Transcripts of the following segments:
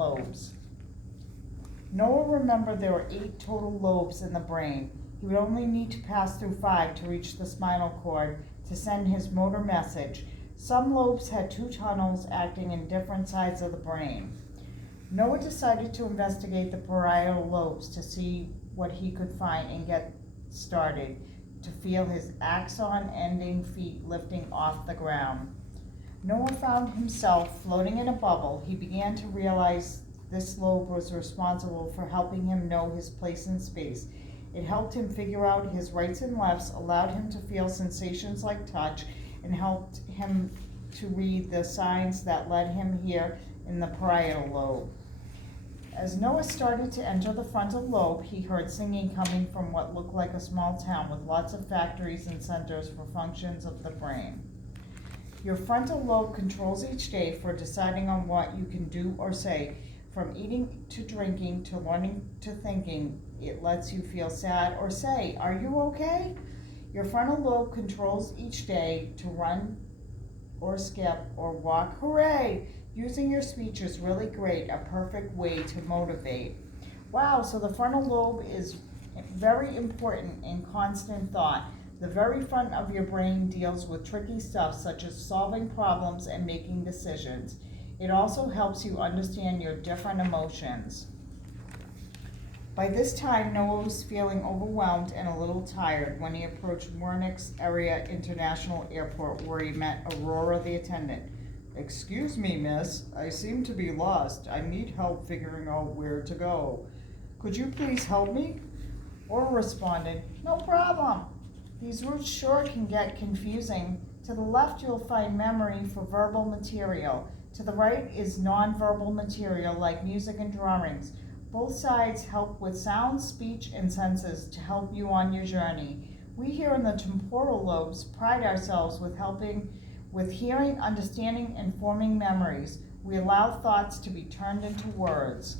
lobes. Noah remembered there were 8 total lobes in the brain. He would only need to pass through 5 to reach the spinal cord to send his motor message. Some lobes had 2 tunnels acting in different sides of the brain. Noah decided to investigate the parietal lobes to see what he could find and get started to feel his axon-ending feet lifting off the ground. Noah found himself floating in a bubble. He began to realize this lobe was responsible for helping him know his place in space. It helped him figure out his rights and lefts, allowed him to feel sensations like touch, and helped him to read the signs that led him here in the parietal lobe. As Noah started to enter the frontal lobe, he heard singing coming from what looked like a small town with lots of factories and centers for functions of the brain. Your frontal lobe controls each day for deciding on what you can do or say. From eating to drinking to learning to thinking, it lets you feel sad or say, "Are you okay?" Your frontal lobe controls each day to run or skip or walk. Hooray! Using your speech is really great, a perfect way to motivate. Wow, so the frontal lobe is very important in constant thought. The very front of your brain deals with tricky stuff such as solving problems and making decisions. It also helps you understand your different emotions. By this time, Noah was feeling overwhelmed and a little tired when he approached Munich Area International Airport, where he met Aurora the attendant. "Excuse me, miss, I seem to be lost. I need help figuring out where to go. Could you please help me?" Aurora responded, "No problem. These routes sure can get confusing. To the left you'll find memory for verbal material. To the right is nonverbal material like music and drawings. Both sides help with sound, speech, and senses to help you on your journey. We here in the temporal lobes pride ourselves with helping with hearing, understanding, and forming memories. We allow thoughts to be turned into words."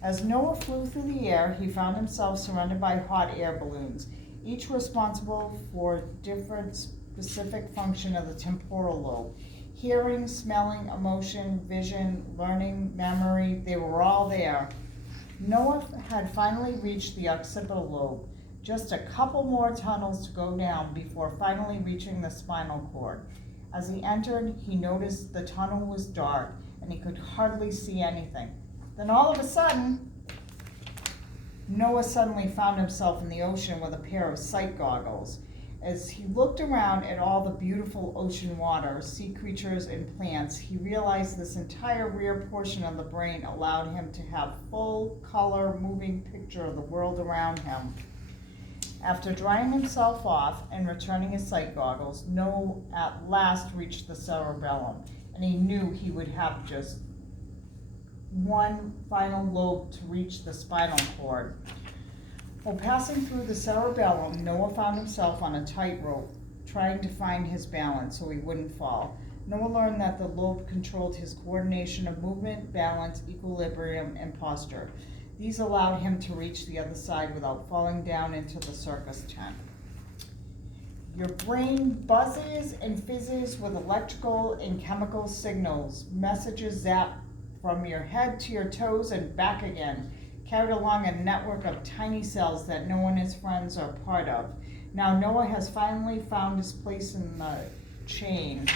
As Noah flew through the air, he found himself surrounded by hot air balloons, each responsible for different specific function of the temporal lobe. Hearing, smelling, emotion, vision, learning, memory, they were all there. Noah had finally reached the occipital lobe. Just a couple more tunnels to go down before finally reaching the spinal cord. As he entered, he noticed the tunnel was dark and he could hardly see anything. Then all of a sudden, Noah suddenly found himself in the ocean with a pair of sight goggles. As he looked around at all the beautiful ocean water, sea creatures, and plants, he realized this entire rear portion of the brain allowed him to have full color moving picture of the world around him. After drying himself off and returning his sight goggles, Noah at last reached the cerebellum, and he knew he would have just one final lobe to reach the spinal cord. While passing through the cerebellum, Noah found himself on a tightrope, trying to find his balance so he wouldn't fall. Noah learned that the lobe controlled his coordination of movement, balance, equilibrium, and posture. These allowed him to reach the other side without falling down into the circus tent. Your brain buzzes and fizzes with electrical and chemical signals. Messages zap from your head to your toes and back again, carried along a network of tiny cells that Noah and his friends are part of. Now Noah has finally found his place in the chain.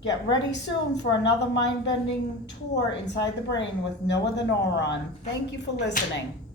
Get ready soon for another mind-bending tour inside the brain with Noah the Neuron. Thank you for listening.